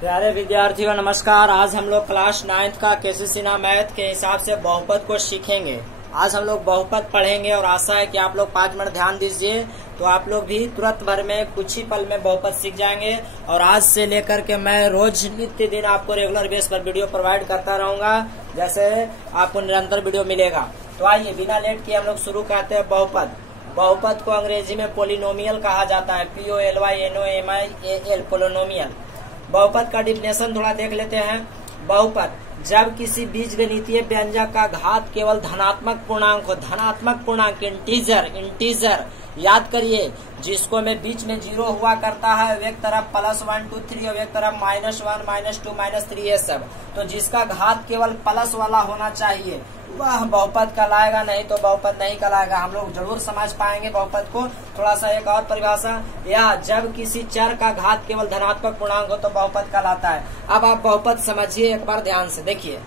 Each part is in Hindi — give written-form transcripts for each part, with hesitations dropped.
प्यारे विद्यार्थियों नमस्कार। आज हम लोग क्लास 9th का केसी मैथ के हिसाब से बहुपद को सीखेंगे। आज हम लोग बहुपद पढ़ेंगे और आशा है कि आप लोग 5 मिनट ध्यान दीजिए तो आप लोग भी तुरंत भर में कुछ ही पल में बहुपद सीख जाएंगे। और आज से लेकर के मैं रोज नित्य दिन आपको रेगुलर बेस पर वीडियो प्रोवाइड करता रहूंगा, जैसे आपको निरंतर वीडियो मिलेगा। तो आइए बिना लेट किए हम लोग शुरू करते हैं बहुपद। बहुपद को अंग्रेजी में पोलिनोमियल कहा जाता है, POLYNOMIAL पोलिनोमियल। बहुपद का डिफिनेशन थोड़ा देख लेते हैं। बहुपद जब किसी बीजगणितीय व्यंजक का घात केवल धनात्मक पूर्णांक हो, धनात्मक पूर्णांक इंटीजर याद करिए, जिसको में बीच में 0 हुआ करता है, एक तरफ +1 2 3 और एक तरफ -1 -2 -3 ये सब। तो जिसका घात केवल प्लस वाला होना चाहिए वह बहुपद कहलाएगा, नहीं तो बहुपद नहीं कहलाएगा। हम लोग जरूर समझ पाएंगे बहुपद को। थोड़ा सा एक और परिभाषा, या जब किसी चर का घात केवल धनात्मक पूर्णांक हो तो बहुपद कहलाता है। अब आप बहुपद समझिए एक बार ध्यान से देखिए।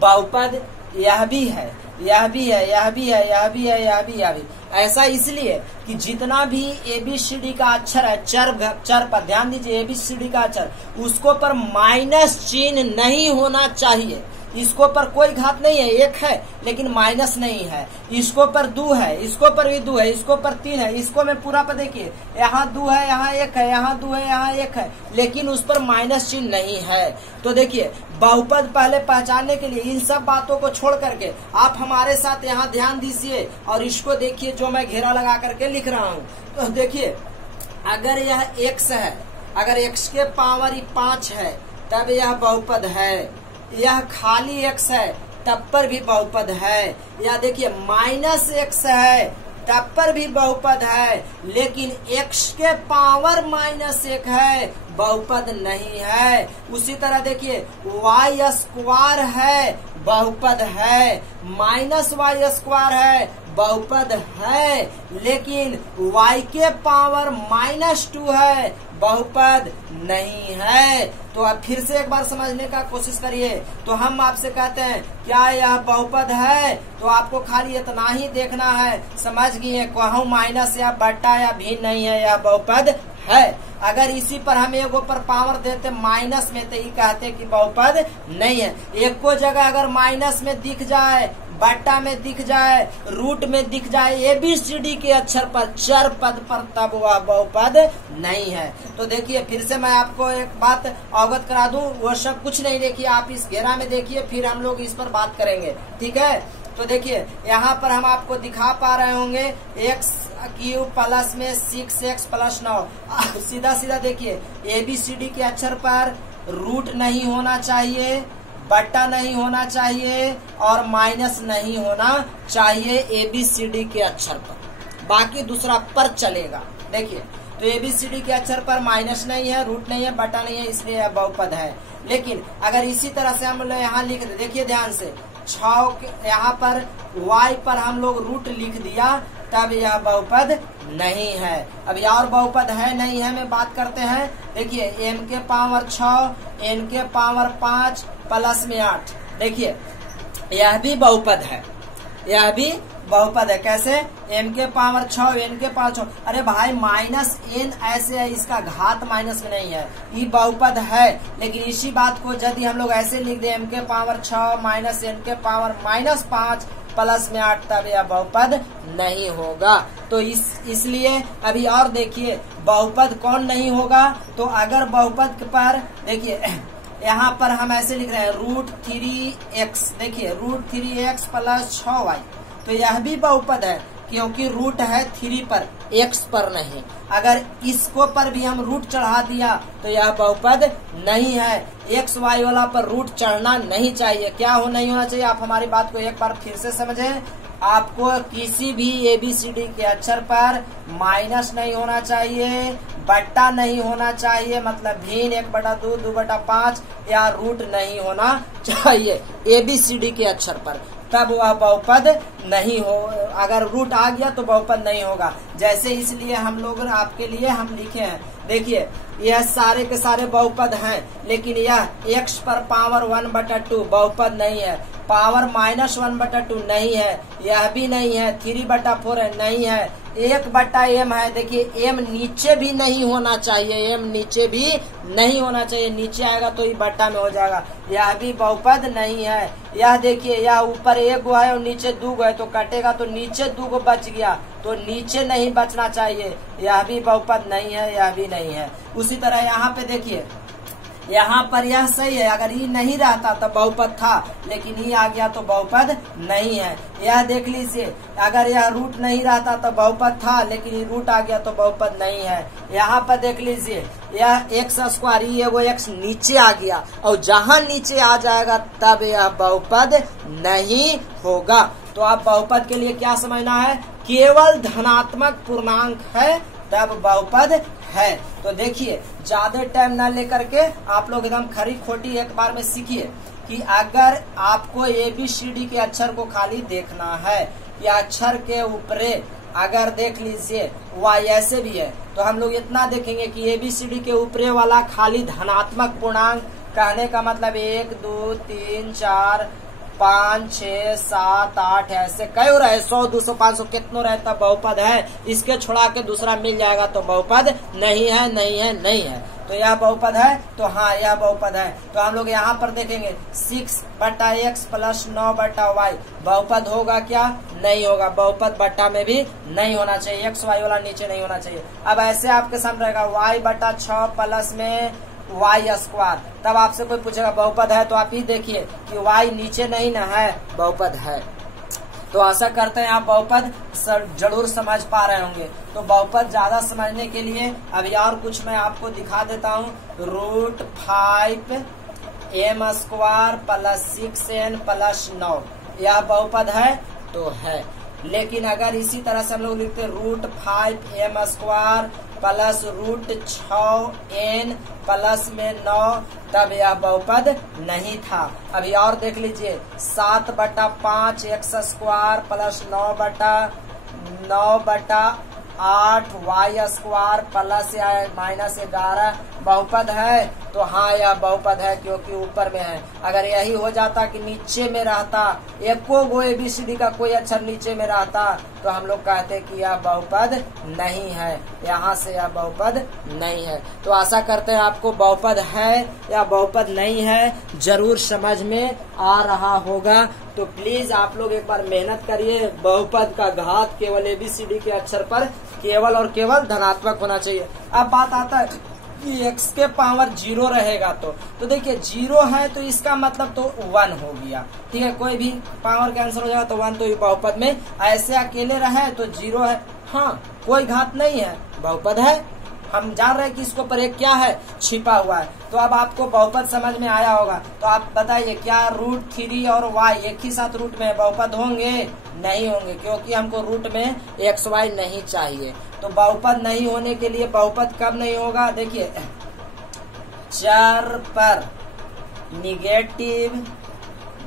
बहुपद यह भी है, यह भी है, यह भी है, यह भी है, यह भी, यह भी। ऐसा इसलिए कि जितना भी ABCD का अक्षर है चर पर ध्यान दीजिए, ABCD का अक्षर उसको पर माइनस चिन्ह नहीं होना चाहिए। इसको पर कोई घात नहीं है, 1 है लेकिन माइनस नहीं है। इसको पर 2 है, इसको पर भी 2 है, इसको पर 3 है, इसको में पूरा पर देखिए, यहाँ 2 है, यहाँ 1 है, यहाँ 2 है, यहाँ 1 है, लेकिन उस पर माइनस चिन्ह नहीं है। तो देखिए बहुपद पहले पहचानने के लिए इन सब बातों को छोड़ करके आप हमारे साथ यहाँ ध्यान दीजिए और इसको देखिए जो मैं घेरा लगा करके लिख रहा हूँ। तो देखिए अगर यह x है, अगर x के पावर 5 है तब यह बहुपद है। यह खाली x है तब पर भी बहुपद है। या देखिए -x है तब पर भी बहुपद है, लेकिन x के पावर -1 है, बहुपद नहीं है। उसी तरह देखिए y² है, बहुपद है, -y² है, बहुपद है, लेकिन y के पावर -2 है, बहुपद नहीं है। तो अब फिर से एक बार समझने का कोशिश करिए। तो हम आपसे कहते हैं क्या यह बहुपद है, तो आपको खाली इतना ही देखना है, समझ गए, कहूँ माइनस या बट्टा या भी नहीं है, यह बहुपद है। अगर इसी पर हम एगो पर पावर देते माइनस में तो ये कहते कि बहुपद नहीं है। एक को जगह अगर माइनस में दिख जाए, बट्टा में दिख जाए, रूट में दिख जाए, ABCD के अक्षर पर चर पद पर, तब वह बहुपद नहीं है। तो देखिए फिर से मैं आपको एक बात अवगत करा दूं, वो सब कुछ नहीं, देखिए आप इस घेरा में देखिए, फिर हम लोग इस पर बात करेंगे, ठीक है। तो देखिए यहाँ पर हम आपको दिखा पा रहे होंगे x³ प्लस में 6x + 9। सीधा सीधा देखिए ABCD के अक्षर पर रूट नहीं होना चाहिए, बट्टा नहीं होना चाहिए और माइनस नहीं होना चाहिए ABCD के अक्षर पर, बाकी दूसरा पर चलेगा। देखिए तो ABCD के अक्षर पर माइनस नहीं है, रूट नहीं है, बट्टा नहीं है, इसलिए यह बहुपद है। लेकिन अगर इसी तरह से हम लोग यहाँ लिख दे, देखिए ध्यान से, 6 यहाँ पर y पर हम लोग रूट लिख दिया, तब यह बहुपद नहीं है। अब और बहुपद है नहीं है में बात करते हैं। देखिए m के पावर 6, n के पावर 5 प्लस में 8, देखिए यह भी बहुपद है, यह भी बहुपद है। कैसे? m के पावर 6, n के पावर 6। अरे भाई -n ऐसे है, इसका घात माइनस में नहीं है, ये बहुपद है। लेकिन इसी बात को यदि हम लोग ऐसे लिख दे, m के पावर 6 -n के पावर -5 प्लस में 8, तब यह बहुपद नहीं होगा। तो इसलिए अभी और देखिए बहुपद कौन नहीं होगा। तो अगर बहुपद पर देखिए यहाँ पर हम ऐसे लिख रहे हैं √3x, देखिए √3x + 6y, तो यह भी बहुपद है क्योंकि रूट है 3 पर, x पर नहीं। अगर इसको पर भी हम रूट चढ़ा दिया तो यह बहुपद नहीं है। x y वाला पर रूट चढ़ना नहीं चाहिए। क्या हो नहीं होना चाहिए? आप हमारी बात को एक बार फिर से समझें। आपको किसी भी ABCD के अक्षर पर माइनस नहीं होना चाहिए, बट्टा नहीं होना चाहिए, मतलब भिन्न 1/2 2/5 या रूट नहीं होना चाहिए ABCD के अक्षर पर, तब वह बहुपद नहीं हो। अगर रूट आ गया तो बहुपद नहीं होगा। जैसे इसलिए हम लोग आपके लिए हम लिखे हैं, देखिए यह सारे के सारे बहुपद हैं, लेकिन यह x पर पावर 1/2 बहुपद नहीं है, पावर -1/2 नहीं है, यह भी नहीं है, 3/4 है नहीं है, 1/m है। देखिए m नीचे भी नहीं होना चाहिए, m नीचे भी नहीं होना चाहिए, नीचे आएगा तो ही बट्टा में हो जाएगा। यह भी बहुपद नहीं है। यह देखिए यह ऊपर 1 गो है और नीचे 2 गो है, तो कटेगा तो नीचे 2 गो बच गया, तो नीचे नहीं बचना चाहिए। यह भी बहुपद नहीं है, यह भी नहीं है। उसी तरह यहाँ पे देखिए, यहाँ पर यह सही है, अगर ई नहीं रहता तो बहुपद था, लेकिन ई आ गया तो बहुपद नहीं है। यह देख लीजिए, अगर यह रूट नहीं रहता तो बहुपद था, लेकिन ई रूट आ गया तो बहुपद नहीं है। यहाँ पर देख लीजिए, यह x², ई एगो x नीचे आ गया, और जहाँ नीचे आ जाएगा तब यह बहुपद नहीं होगा। तो आप बहुपद के लिए क्या समझना है, केवल धनात्मक पूर्णांक है तब बहुपद है। तो देखिए ज्यादा टाइम न लेकर के आप लोग एकदम खरी खोटी एक बार में सीखिए कि अगर आपको ABCD के अक्षर को खाली देखना है या अक्षर के ऊपरे अगर देख लीजिए y ऐसे भी है, तो हम लोग इतना देखेंगे कि ABCD के ऊपरे वाला खाली धनात्मक पूर्णांक, कहने का मतलब 1 2 3 4 5 6 7 8 ऐसे कई रहे, 100 200 500 कितनो रहे तब बहुपद है। इसके छोड़ा के दूसरा मिल जाएगा तो बहुपद नहीं है, नहीं है, नहीं है। तो यह बहुपद है, तो हाँ यह बहुपद है। तो हम लोग यहाँ पर देखेंगे 6/x + 9/y बहुपद होगा क्या, नहीं होगा। बहुपद बट्टा में भी नहीं होना चाहिए, x y वाला नीचे नहीं होना चाहिए। अब ऐसे आपके सामने रहेगा y/6 प्लस में y², तब आपसे कोई पूछेगा बहुपद है, तो आप ही देखिए कि y नीचे नहीं ना है, बहुपद है। तो आशा करते हैं आप बहुपद जरूर समझ पा रहे होंगे। तो बहुपद ज्यादा समझने के लिए अभी और कुछ मैं आपको दिखा देता हूँ। √5m² + 6n + 9 यह बहुपद है, तो है। लेकिन अगर इसी तरह से हम लोग लिखते √5m² प्लस √6n प्लस में 9, तब यह बहुपद नहीं था। अभी और देख लीजिए 7/5x² प्लस 9/8y² प्लस -11 बहुपद है, तो हाँ यह बहुपद है क्योंकि ऊपर में है। अगर यही हो जाता कि नीचे में रहता, एको गो ABCD का कोई अक्षर नीचे में रहता, तो हम लोग कहते कि यह बहुपद नहीं है, यहाँ से यह बहुपद नहीं है। तो आशा करते हैं आपको बहुपद है या बहुपद नहीं है जरूर समझ में आ रहा होगा। तो प्लीज आप लोग एक बार मेहनत करिए। बहुपद का घात केवल ABCD के अक्षर पर केवल और केवल धनात्मक होना चाहिए। अब बात आता है कि x के पावर 0 रहेगा, तो देखिए 0 है तो इसका मतलब तो 1 हो गया, ठीक है। कोई भी पावर का आंसर हो जाएगा तो 1, तो ये बहुपद में ऐसे अकेले रहे तो 0 है, हाँ कोई घात नहीं है, बहुपद है। हम जान रहे हैं कि इसको पर एक क्या है, छिपा हुआ है। तो अब आपको बहुपद समझ में आया होगा। तो आप बताइए क्या √3 और y एक ही साथ रूट में बहुपद होंगे? नहीं होंगे, क्योंकि हमको रूट में xy नहीं चाहिए। तो बहुपद नहीं होने के लिए बहुपद कब नहीं होगा, देखिए चर पर निगेटिव,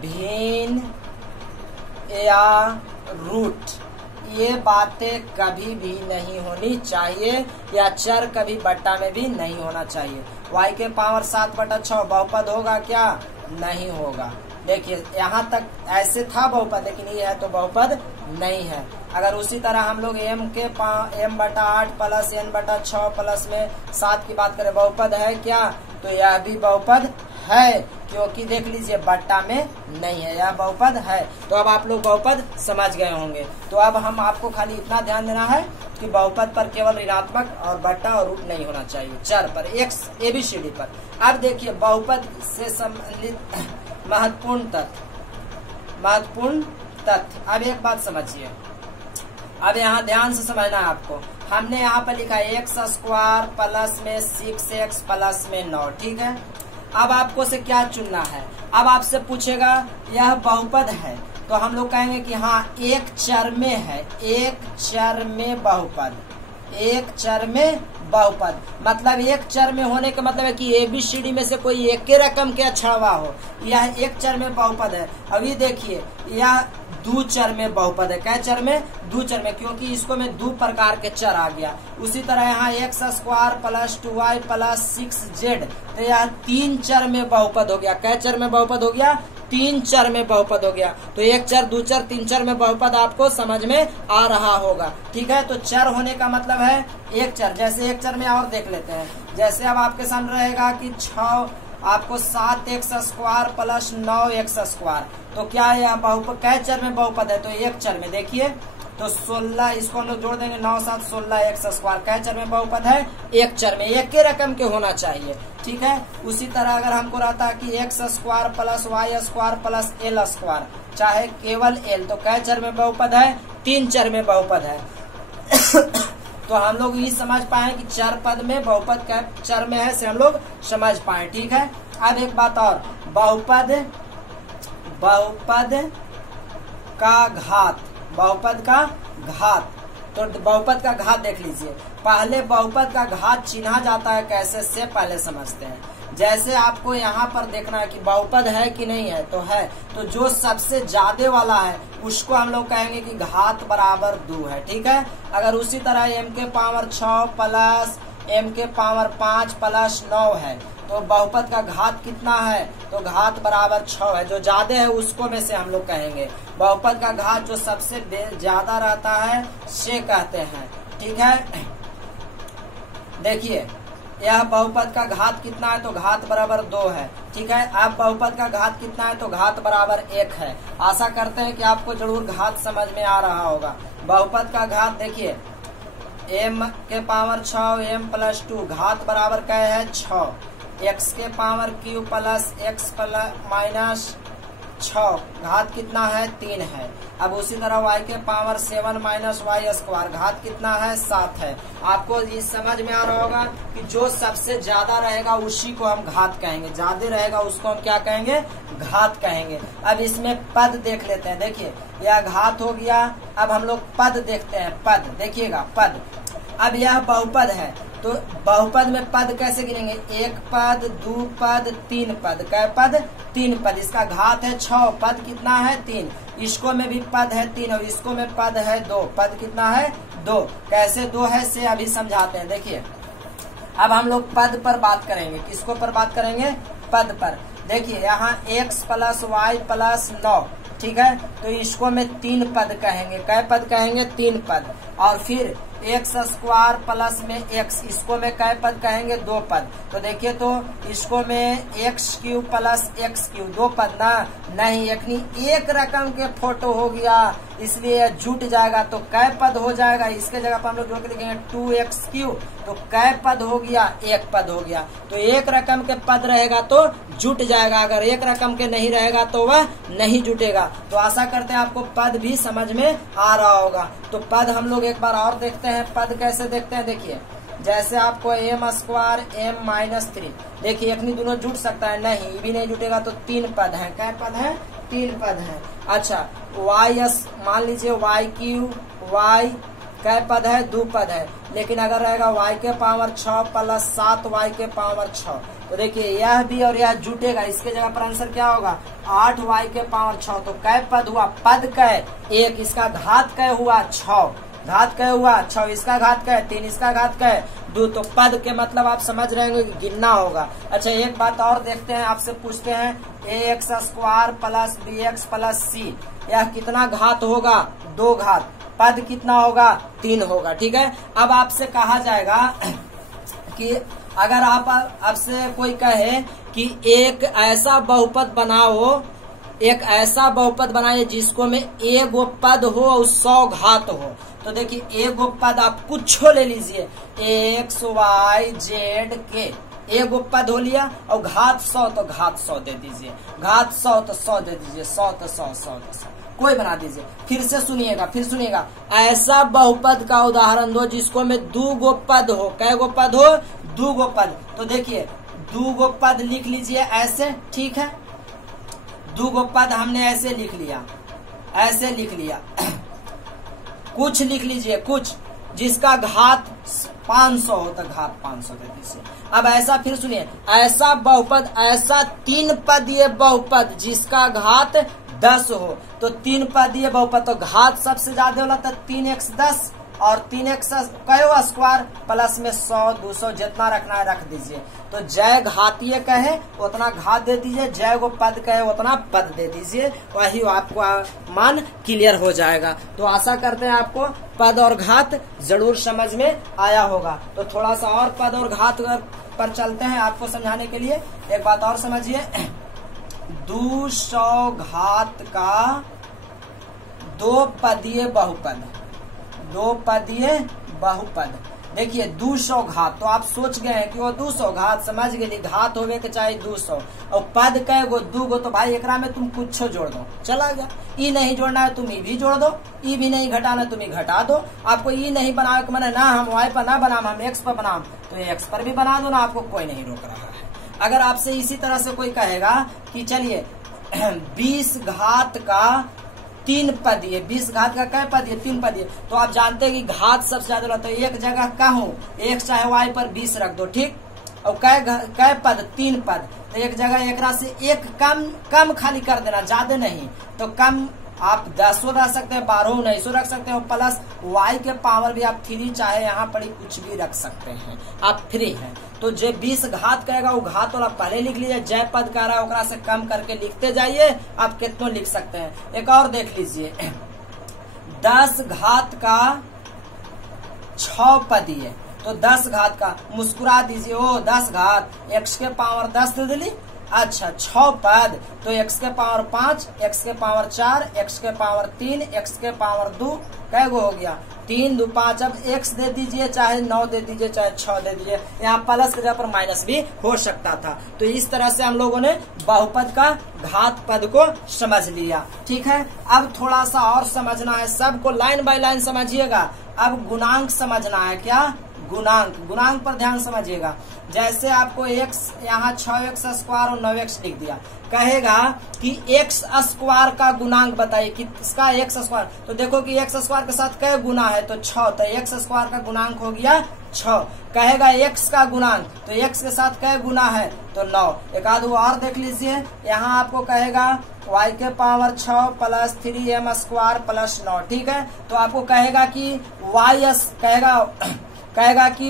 भिन्न या रूट, ये बातें कभी भी नहीं होनी चाहिए, या चर कभी बट्टा में भी नहीं होना चाहिए। y के पावर 7/6 बहुपद होगा क्या? नहीं होगा। देखिए यहाँ तक ऐसे था बहुपद, लेकिन ये है तो बहुपद नहीं है। अगर उसी तरह हम लोग m/8 प्लस n/6 प्लस में 7 की बात करें, बहुपद है क्या? तो यह भी बहुपद है, क्योंकि देख लीजिए बट्टा में नहीं है, यह बहुपद है। तो अब आप लोग बहुपद समझ गए होंगे। तो अब हम आपको खाली इतना ध्यान देना है कि बहुपद पर केवल ऋणात्मक और बट्टा और रूट नहीं होना चाहिए, चर पर x ABCD पर। अब देखिए बहुपद से संबंधित महत्वपूर्ण तथ्य। अब एक बात समझिए, अब यहाँ ध्यान से समझना है आपको। हमने यहाँ पर लिखा है x² प्लस में 6x प्लस में 9, ठीक है। अब आपको से क्या चुनना है? अब आपसे पूछेगा यह बहुपद है, तो हम लोग कहेंगे कि हाँ एक चर में है, एक चर में बहुपद, एक चर में बहुपद। मतलब एक चर में होने का मतलब है कि ABCD में से कोई एक ही रकम के अक्षरवा हो, यह एक चर में बहुपद है। अभी देखिए यह दो चर में बहुपद है। क्या चर में? दो चर में, क्योंकि इसको में दो प्रकार के चर आ गया। उसी तरह यहाँ x² plus 2y plus 6z, तो यह तीन चर में बहुपद हो गया। क्या चर में बहुपद हो गया? तीन चर में बहुपद हो गया। तो एक चर, दो चर, तीन चर में बहुपद आपको समझ में आ रहा होगा। ठीक है, तो चर होने का मतलब है एक चर। जैसे एक चर में और देख लेते हैं। जैसे अब आपके सामने रहेगा कि 6 आपको 7x² प्लस 9x²। तो क्या है यह बहुपद कै चर में बहुपद है? तो एक चर में। देखिए तो 16, इसको हम लोग जोड़ देंगे 9 7 16x² कै चर में बहुपद है? एक चर में। एक के रकम के होना चाहिए। ठीक है, उसी तरह अगर हमको रहता है कि x² plus y² plus l², चाहे केवल l, तो कै चर में बहुपद है? तीन चर में बहुपद है। तो हम लोग ये समझ पाए कि चर पद में बहुपद कै चर में है, से हम लोग समझ पाए। ठीक है, अब एक बात और, बहुपद का घात, बहुपद का घात। तो बहुपद का घात देख लीजिए। पहले बहुपद का घात चिन्हा जाता है कैसे, से पहले समझते हैं। जैसे आपको यहाँ पर देखना है कि बहुपद है कि नहीं है, तो है। तो जो सबसे ज्यादा वाला है उसको हम लोग कहेंगे कि घात बराबर 2 है। ठीक है, अगर उसी तरह m⁴ प्लस m⁴ प्लस 9 है, तो बहुपद का घात कितना है? तो घात बराबर 6 है। जो ज्यादा है उसको में से हम लोग कहेंगे। बहुपद का घात जो सबसे ज्यादा रहता है से कहते हैं। ठीक है, देखिए यह बहुपद का घात कितना है? तो घात बराबर 2 है। ठीक है, अब बहुपद का घात कितना है? तो घात बराबर 1 है। आशा करते हैं कि आपको जरूर घात समझ में आ रहा होगा। बहुपद का घात देखिए m⁴ m प्लस 2 घात बराबर क्या है? 6। x³ प्लस x माइनस 6 घात कितना है? 3 है। अब उसी तरह y⁴ माइनस y² घात कितना है? 7 है। आपको ये समझ में आ रहा होगा कि जो सबसे ज्यादा रहेगा उसी को हम घात कहेंगे, ज्यादा रहेगा उसको हम क्या कहेंगे? घात कहेंगे। अब इसमें पद देख लेते हैं। देखिए यह घात हो गया। अब हम लोग पद देखते हैं। पद देखिएगा, पद। अब यह बहुपद है, तो बहुपद में पद कैसे गिनेंगे? एक पद, दो पद, तीन पद। कै पद? तीन पद। इसका घात है 6, पद कितना है? 3। इसको में भी पद है 3 और इसको में पद है 2। पद कितना है? 2। कैसे 2 है से अभी समझाते हैं। देखिए अब हम लोग पद पर बात करेंगे। किसको पर बात करेंगे? पद पर। देखिए यहाँ x प्लस y प्लस 9। ठीक है, तो इसको में 3 पद कहेंगे। कै पद कहेंगे? 3 पद। और फिर x² प्लस में x, इसको में कै पद कहेंगे? 2 पद। तो देखिए तो इसको में x³ प्लस x³ 2 पद ना? नहीं, एक रकम के फोटो हो गया, इसलिए जुट जाएगा। तो कै पद हो जाएगा? इसके जगह पर हम लोग जोड़ के लिखेंगे 2x³। तो कै पद हो गया? 1 पद हो गया। तो एक रकम के पद रहेगा तो जुट जाएगा, अगर एक रकम के नहीं रहेगा तो वह नहीं जुटेगा। तो आशा करते हैं आपको पद भी समझ में आ रहा होगा। तो पद हम लोग एक बार और देखते हैं। पद कैसे देखते हैं? देखिए जैसे आपको m² m-3, देखिए एक दोनों जुट सकता है? नहीं, ये भी नहीं जुटेगा। तो 3 पद है। क्या पद है? 3 पद है। अच्छा y, मान लीजिए y³ y कै पद है? 2 पद है। लेकिन अगर रहेगा y⁴ प्लस 7y⁴, तो देखिए यह भी और यह जुटेगा। इसके जगह पर आंसर क्या होगा? 8y⁴। तो कै पद हुआ? पद कै? 1। इसका घात कै हुआ? 6। घात कै हुआ? 6। इसका घात कै? 3। इसका घात कै? 2। तो पद के मतलब आप समझ रहे होंगे कि गिनना होगा। अच्छा एक बात और देखते हैं, आपसे पूछते हैं ax² plus bx plus c, यह कितना घात होगा? 2 घात। पद कितना होगा? 3 होगा। ठीक है, अब आपसे कहा जाएगा कि अगर आप आपसे कोई कहे कि एक ऐसा बहुपद बनाओ, एक ऐसा बहुपद बनाइए जिसको में एगो पद हो और 100 घात हो। तो देखिए एगो पद आप कुछ ले लीजिए, x y z के एगो पद हो लिया और घात 100 तो घात 100 दे दीजिए, घात 100 तो 100 दे दीजिए, 100 तो 100, 100 तो 100 कोई बना दीजिए। फिर से सुनिएगा, फिर सुनिएगा, ऐसा बहुपद का उदाहरण दो जिसको में 2 गो पद हो। कै गो पद हो? 2 गो पद। तो देखिए 2 गो पद लिख लीजिए ऐसे। ठीक है, 2 गो पद हमने ऐसे लिख लिया, ऐसे लिख लिया। कुछ लिख लीजिए, कुछ जिसका घात 500 हो तो घात 500 दे दीजिए। अब ऐसा फिर सुनिए, ऐसा बहुपद, ऐसा 3 पदीय बहुपद जिसका घात 10 हो। तो 3 पदीय बहुपद तो घात सबसे ज्यादा होला तो 3x 10 और 3x कयो स्क्वायर प्लस में 100 200 जितना रखना है रख दीजिए। तो जय घातीय कहे उतना घात दे दीजिए, जय को पद कहे उतना पद दे दीजिए, वही आपको मान क्लियर हो जाएगा। तो आशा करते हैं आपको पद और घात जरूर समझ में आया होगा। तो थोड़ा सा और पद और घात पर चलते हैं आपको समझाने के लिए। एक बात और समझिए, 200 घात का 2 पदीय बहुपद, 2 पदीय बहुपद। देखिए 200 घात, तो आप सोच गए हैं कि वो 200 घात समझ गए, घात होवे के चाहे 200 और पद कहे गो 2 गो, तो भाई एकरा में तुम कुछ जोड़ दो, चला गया। ई नहीं जोड़ना है तुम ई भी जोड़ दो, ई भी नहीं घटाना तुम ई घटा दो। आपको ई नहीं बनाओ कि मैंने ना हम वाई पर ना बनाम हम एक्स पर बनाम, तो एक्स पर भी बना दो ना, आपको कोई नहीं रोक रहा है। अगर आपसे इसी तरह से कोई कहेगा कि चलिए 20 घात का 3 पदीय, 20 घात का कै पदीय 3 पदीय, तो आप जानते हैं कि घात सबसे ज्यादा रहता है। एक जगह का हो एक्स चाहे वाई पर 20 रख दो, ठीक, और कै पद 3 पद, तो एक जगह एक से एक कम खाली कर देना, ज्यादा नहीं। तो कम आप 10 रख सकते हैं, 12 19 रख सकते हैं, प्लस y के पावर भी आप 3 चाहे यहाँ पर कुछ भी रख सकते हैं, आप फ्री हैं। तो जो 20 घात कहेगा वो घात वाला पहले लिख लीजिए, जय पद कह रहा है ओकरा से कम करके लिखते जाइए, आप कितना लिख सकते हैं। एक और देख लीजिए, 10 घात का 6 पदीय, तो 10 घात का मुस्कुरा दीजिए, ओ 10 घात x के पावर 10 दे दिली, अच्छा 6 पद, तो x के पावर 5, x के पावर 4, x के पावर 3, x के पावर 2, कै गो हो गया 3 2 5। अब x दे दीजिए, चाहे 9 दे दीजिए, चाहे 6 दे दीजिए, यहाँ प्लस के जगह पर माइनस भी हो सकता था। तो इस तरह से हम लोगों ने बहुपद का घात पद को समझ लिया, ठीक है। अब थोड़ा सा और समझना है, सबको लाइन बाय लाइन समझिएगा। अब गुणांक समझना है, क्या गुणांक, गुणांक पर ध्यान समझिएगा। जैसे आपको x यहाँ 6x स्क्वायर और 9x लिख दिया, कहेगा कि x स्क्वायर का गुणांक बताइए, किसका x स्क्वायर, तो देखो कि x स्क्वायर के साथ क्या गुना है, तो 6, तो x स्क्वायर का गुणांक हो गया 6। कहेगा x का गुणांक, तो x के साथ क्या गुना है, तो 9। एक आध और देख लीजिए, यहाँ आपको कहेगा y के power 6 plus 3m square plus 9, ठीक है। तो आपको कहेगा कि कहेगा कि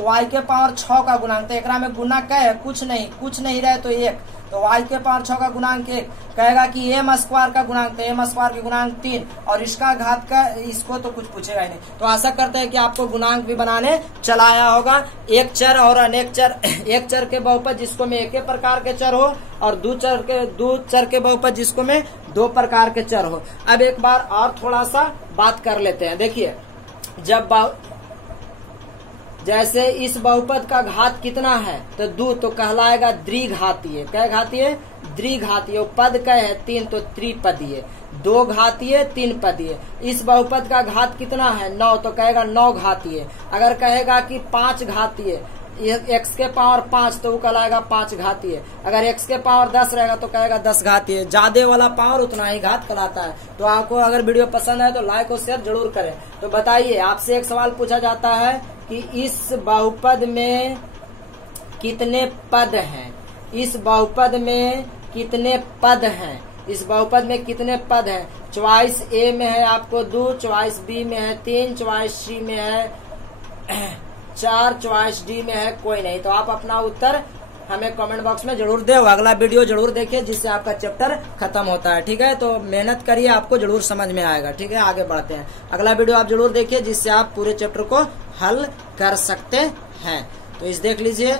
y के पावर 6 का गुणांक, तो एकरा में गुना क्या है, कुछ नहीं रहे तो 1, तो y के पावर 6 का गुणांक 1। कहेगा कि m स्क्वायर का गुणांक, तो m स्क्वायर के गुणांक 3, और इसका घात का, इसको तो कुछ पूछेगा ही नहीं। तो आशा करते हैं कि आपको गुणांक भी बनाने चला आया होगा। एक चर और अनेक चर, एक चर के बहुपद जिसको में एक प्रकार के चर हो, और दो चर के बहुपद जिसको में 2 प्रकार के चर हो। अब एक बार और थोड़ा सा बात कर लेते हैं। देखिए, जब जैसे इस बहुपद का घात कितना है, तो 2, तो कहलाएगा द्विघातीय। क्या घातीय, द्विघातीय। पद क्या है 3, तो त्रिपदीय। 2 घातीय 3 पदीय। इस बहुपद का घात कितना है 9, तो कहेगा 9 घातीय। अगर कहेगा कि 5 घातीय, x के पावर 5, तो वो कहलाएगा 5 घातीय। अगर x के पावर 10 रहेगा तो कहेगा 10 घातीय। ज्यादा वाला पावर उतना ही घात कहलाता है। तो आपको अगर वीडियो पसंद है तो लाइक और शेयर जरूर करें। तो बताइए, आपसे एक सवाल पूछा जाता है कि इस बहुपद में कितने पद हैं, इस बहुपद में कितने पद हैं, इस बहुपद में कितने पद हैं। चॉइस ए में है आपको 2, चॉइस बी में है 3, चॉइस सी में है 4, चॉइस डी में है कोई नहीं। तो आप अपना उत्तर हमें कमेंट बॉक्स में जरूर दे। अगला वीडियो जरूर देखिए जिससे आपका चैप्टर खत्म होता है, ठीक है। तो मेहनत करिए, आपको जरूर समझ में आएगा, ठीक है। आगे बढ़ते हैं, अगला वीडियो आप जरूर देखिए जिससे आप पूरे चैप्टर को हल कर सकते हैं। तो इस देख लीजिए।